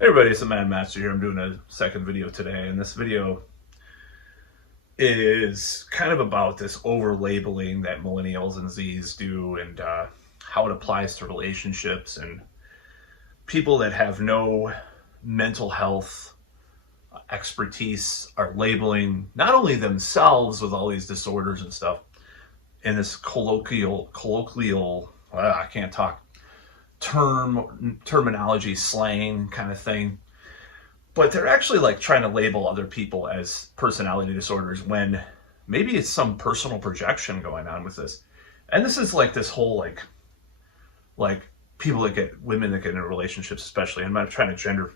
Hey everybody, it's the Mad Master here. I'm doing a second video today, and this video is kind of about this over-labeling that millennials and Zs do, and how it applies to relationships and people that have no mental health expertise are labeling not only themselves with all these disorders and stuff in this colloquial I can't talk terminology slang kind of thing, but they're actually like trying to label other people as personality disorders when maybe it's some personal projection going on with this. And this is like this whole like people that get women that get into relationships, especially. I'm not trying to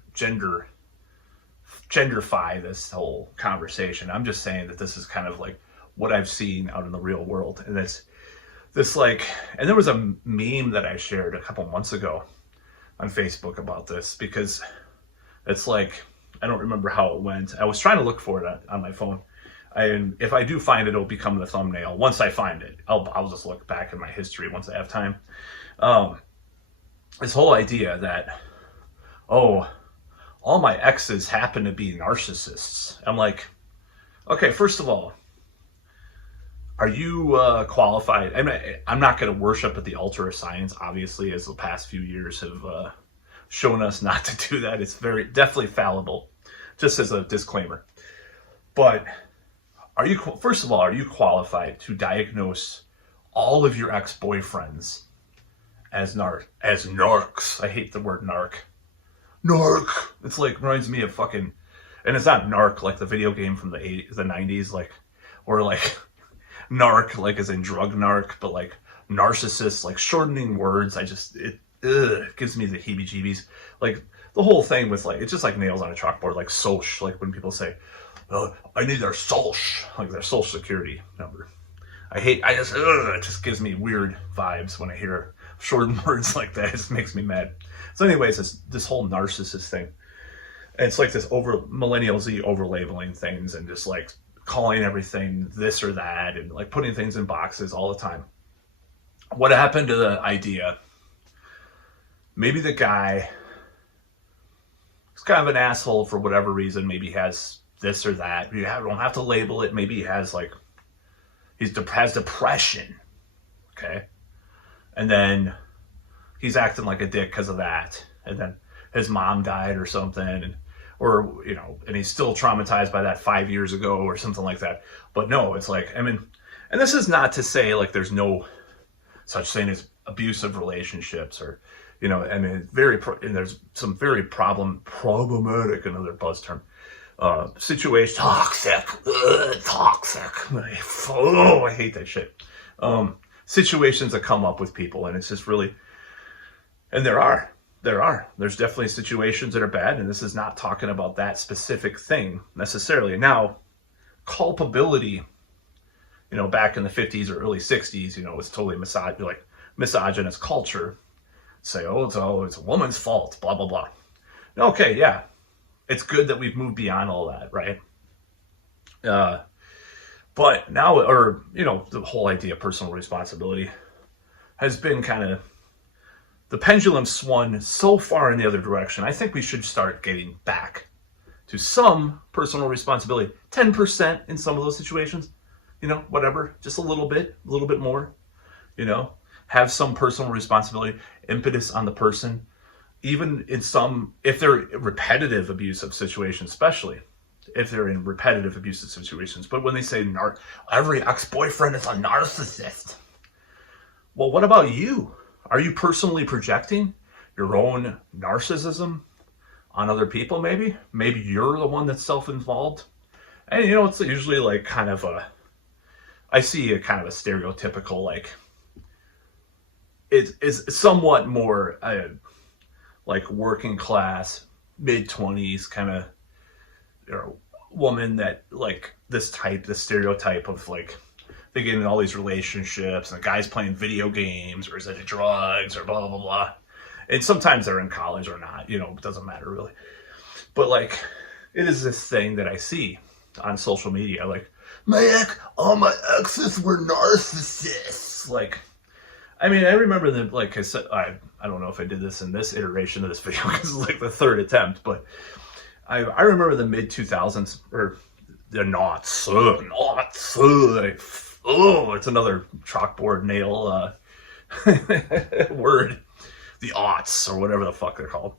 genderify this whole conversation. I'm just saying that this is kind of like what I've seen out in the real world. And it's this and there was a meme that I shared a couple months ago on Facebook about this, because it's like, I don't remember how it went. I was trying to look for it on my phone. And if I do find it, it'll become the thumbnail. Once I find it, I'll just look back in my history once I have time. This whole idea that, oh, all my exes happen to be narcissists. I'm like, okay, first of all, are you qualified? I'm not going to worship at the altar of science, obviously, as the past few years have shown us not to do that. It's definitely fallible, just as a disclaimer. But first of all, are you qualified to diagnose all of your ex-boyfriends as narcs? I hate the word narc. Narc. It's like, reminds me of fucking, and it's not narc like the video game from the 90s, or like narc, like as in drug narc, but like narcissist, like shortening words. It gives me the heebie-jeebies. Like the whole thing with it's just like nails on a chalkboard, like soch, like when people say, oh, I need their soch, like their social security number. It just gives me weird vibes when I hear shortened words like that. It just makes me mad. So anyways, this whole narcissist thing, and it's like this millennial Z over labeling things and just like calling everything this or that and like putting things in boxes all the time. What happened to the idea? Maybe the guy is kind of an asshole for whatever reason. Maybe he has this or that. You don't have to label it. Maybe he has has depression. Okay. And then he's acting like a dick because of that. And then his mom died or something. And he's still traumatized by that 5 years ago or something like that. But no, it's like, and this is not to say like there's no such thing as abusive relationships or, and there's some very problematic, another buzz term, situation, toxic. Oh, I hate that shit. Situations that come up with people, and it's just really, and there's definitely situations that are bad, and this is not talking about that specific thing necessarily. Now, culpability, back in the 50s or early 60s, was totally misogynist culture. Say, oh, it's a woman's fault, blah, blah, blah. Okay, yeah. It's good that we've moved beyond all that, right? But now, the whole idea of personal responsibility has been the pendulum swung so far in the other direction. I think we should start getting back to some personal responsibility. 10% in some of those situations, whatever, just a little bit more, have some personal responsibility, impetus on the person, even in if they're repetitive abusive situations, especially if they're in repetitive abusive situations. But when they say every ex-boyfriend is a narcissist, well, what about you? Are you personally projecting your own narcissism on other people? Maybe you're the one that's self-involved. And it's usually like I see a kind of a stereotypical, it's somewhat more like working class, mid-20s kind of woman that the stereotype of they get in all these relationships and the guy's playing video games or is into drugs or blah, blah, blah. And sometimes they're in college or not, it doesn't matter really. But it is this thing that I see on social media, all my exes were narcissists. I mean, I remember that, like I said, I don't know if I did this in this iteration of this video because it's like the third attempt, but I remember the mid 2000s or the knots, like, oh, it's another chalkboard nail word, the aughts or whatever the fuck they're called.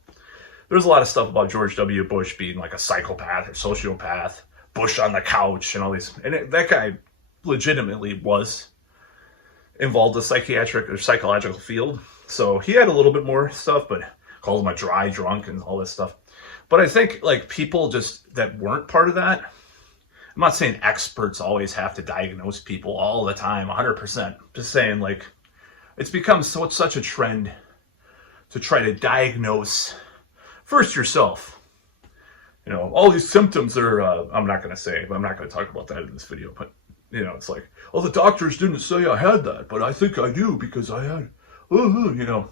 There's a lot of stuff about George W. Bush being like a psychopath or sociopath, Bush on the couch and all these, and that guy legitimately was involved in psychiatric or psychological field. So he had a little bit more stuff, but called him a dry drunk and all this stuff. But I think like people just that weren't part of that, I'm not saying experts always have to diagnose people all the time, 100%. Just saying like it's become such a trend to try to diagnose first yourself. You know, all these symptoms are, I'm not going to say, I'm not going to talk about that in this video, but you know, it's like, oh, the doctors didn't say I had that, but I think I do because I had, you know.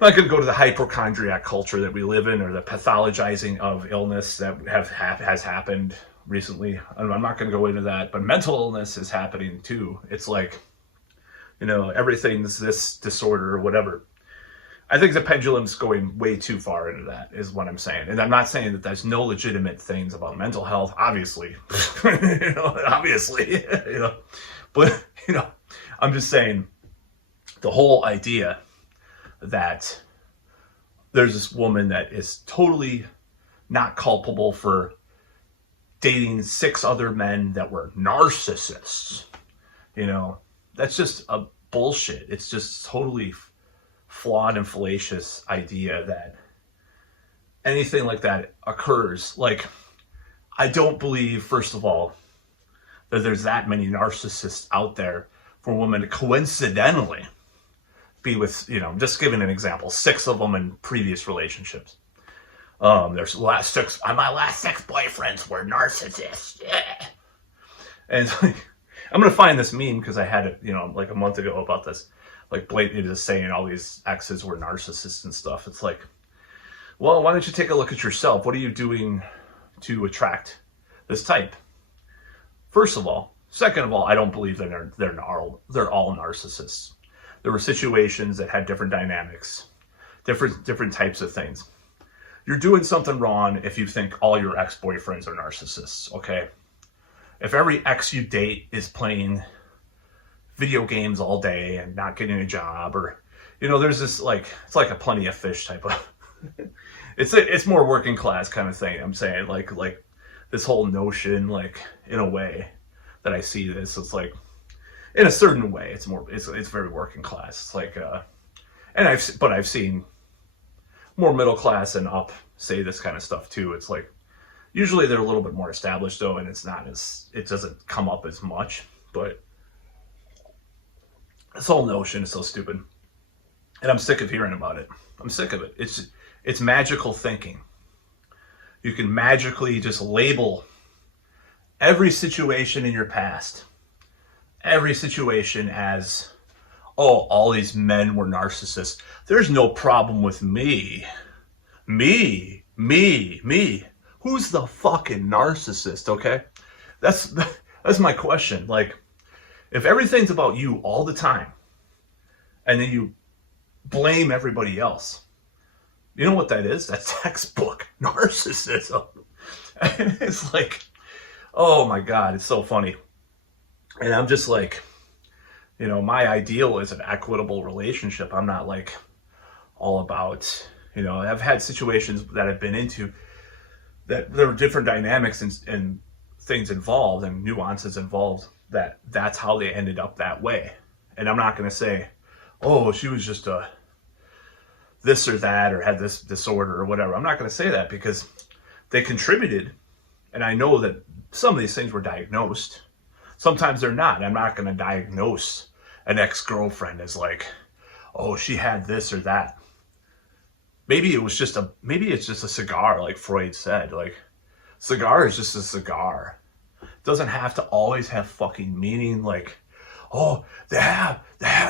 I'm not going to go to the hypochondriac culture that we live in or the pathologizing of illness that has happened recently. I'm not going to go into that, but mental illness is happening too. It's like, you know, everything's this disorder or whatever. I think the pendulum's going way too far into that is what I'm saying. And I'm not saying that there's no legitimate things about mental health, obviously, you know, obviously, you know, but, you know, I'm just saying the whole idea that there's this woman that is totally not culpable for dating 6 other men that were narcissists, you know, that's just a bullshit. It's just totally flawed and fallacious idea that anything like that occurs. Like, I don't believe, first of all, that there's that many narcissists out there for a woman to coincidentally be with, you know, just giving an example, 6 of them in previous relationships. There's my last 6 boyfriends were narcissists. Yeah. And like, I'm going to find this meme because I had it, you know, like a month ago about this, like blatantly just saying all these exes were narcissists and stuff. It's like, well, why don't you take a look at yourself? What are you doing to attract this type? First of all. Second of all, I don't believe that they're all narcissists. There were situations that had different dynamics, different types of things. You're doing something wrong if you think all your ex-boyfriends are narcissists, okay? If every ex you date is playing video games all day and not getting a job, or, you know, there's this like, it's like a Plenty of Fish type of, it's more working class kind of thing. I'm saying like this whole notion, like in a way that I see this, it's like, in a certain way, it's very working class. It's like, and I've seen more middle class and up say this kind of stuff too. It's like, usually they're a little bit more established though, and it doesn't come up as much, but this whole notion is so stupid. And I'm sick of hearing about it. I'm sick of it. It's magical thinking. You can magically just label every situation in your past, every situation as, oh, all these men were narcissists. There's no problem with me. Me. Who's the fucking narcissist, okay? That's my question. Like, if everything's about you all the time, and then you blame everybody else, you know what that is? That's textbook narcissism. And it's like, oh my God, it's so funny. And I'm just like, you know, my ideal is an equitable relationship. I'm not like all about, you know, I've had situations that I've been into that there were different dynamics and things involved and nuances involved that's how they ended up that way. And I'm not going to say, oh, she was just a this or that or had this disorder or whatever. I'm not going to say that because they contributed. And I know that some of these things were diagnosed. Sometimes they're not. I'm not going to diagnose an ex-girlfriend as like, oh, she had this or that. Maybe it's just a cigar, like Freud said. Like, cigar is just a cigar. It doesn't have to always have fucking meaning. Like, oh, they have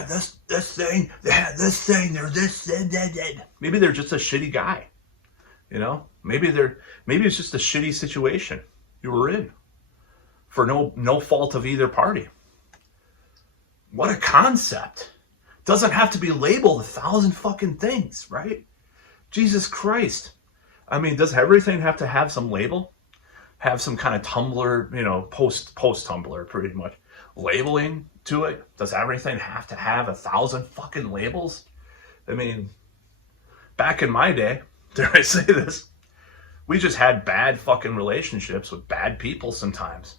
this thing, they had this thing, they're this, that. Maybe they're just a shitty guy. You know? Maybe it's just a shitty situation you were in for no fault of either party. What a concept. Doesn't have to be labeled 1,000 fucking things, right? Jesus Christ. I mean, does everything have to have some label? Have some kind of Tumblr, post Tumblr, pretty much, labeling to it? Does everything have to have 1,000 fucking labels? I mean, back in my day, dare I say this, we just had bad fucking relationships with bad people sometimes.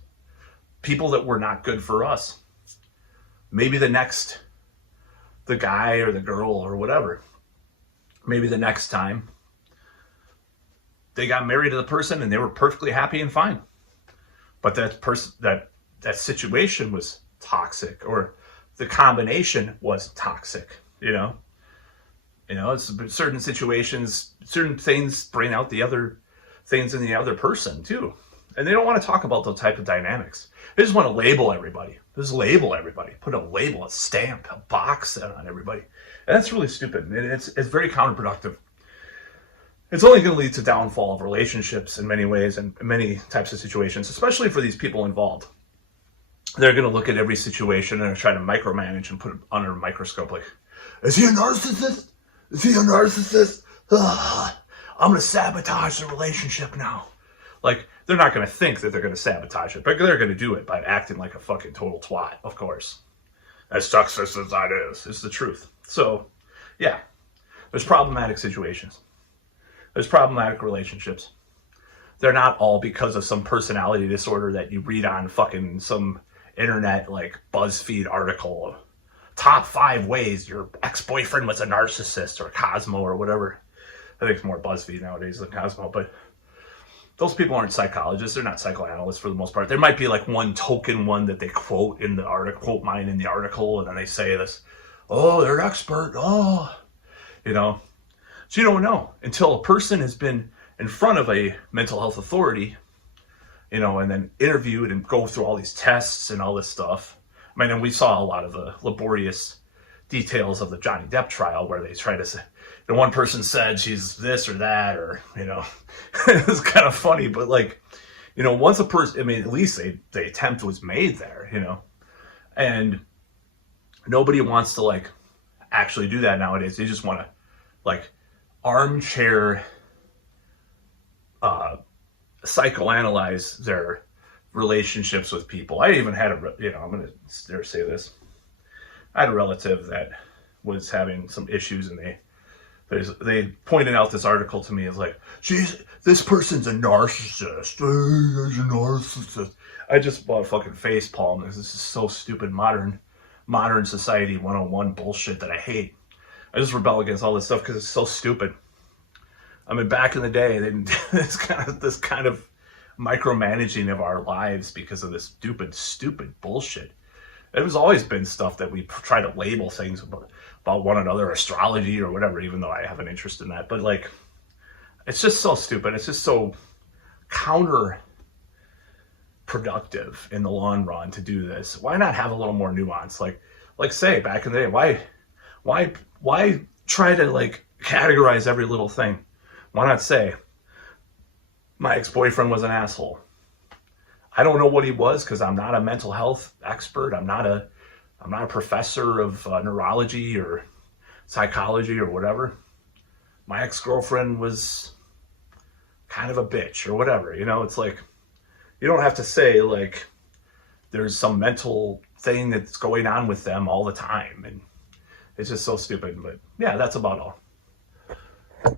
People that were not good for us. Maybe the guy or the girl or whatever, maybe the next time they got married to the person and they were perfectly happy and fine. But that situation was toxic, or the combination was toxic, it's certain situations, certain things bring out the other things in the other person too. And they don't want to talk about those type of dynamics. They just want to label everybody. Just label everybody. Put a label, a stamp, a box on everybody. And that's really stupid. And it's very counterproductive. It's only going to lead to downfall of relationships in many ways and many types of situations, especially for these people involved. They're going to look at every situation and try to micromanage and put it under a microscope. Like, is he a narcissist? Is he a narcissist? Ugh, I'm going to sabotage the relationship now. Like, they're not going to think that they're going to sabotage it, but they're going to do it by acting like a fucking total twat, of course. As sexist as that is, it's the truth. So, yeah, there's problematic situations. There's problematic relationships. They're not all because of some personality disorder that you read on fucking some internet, like, BuzzFeed article of top 5 ways your ex-boyfriend was a narcissist, or Cosmo, or whatever. I think it's more BuzzFeed nowadays than Cosmo, but those people aren't psychologists. They're not psychoanalysts for the most part. There might be like one token one that they quote in the article, quote mine in the article, and then they say this, oh, they're an expert, oh, So you don't know until a person has been in front of a mental health authority, and then interviewed and go through all these tests and all this stuff. I mean, and we saw a lot of the laborious details of the Johnny Depp trial where they try to say, one person said she's this or that, or, it's kind of funny, but like, once a person, I mean, at least the attempt was made there, and nobody wants to like actually do that nowadays. They just want to like armchair psychoanalyze their relationships with people. I even had I'm going to dare say this. I had a relative that was having some issues, and they pointed out this article to me. It's like, this person's a narcissist. He's a narcissist. I just bought a fucking face palm. This is so stupid. Modern society 101 bullshit that I hate. I just rebel against all this stuff because it's so stupid. I mean, back in the day, they didn't this kind of micromanaging of our lives because of this stupid bullshit. It was always been stuff that we try to label things about one another, astrology or whatever, even though I have an interest in that. But like, it's just so stupid. It's just so counterproductive in the long run to do this. Why not have a little more nuance? Like say back in the day, why try to like categorize every little thing? Why not say my ex-boyfriend was an asshole? I don't know what he was because I'm not a mental health expert. I'm not a professor of neurology or psychology or whatever. My ex-girlfriend was kind of a bitch or whatever. It's like, you don't have to say like there's some mental thing that's going on with them all the time. And it's just so stupid. But yeah, that's about all.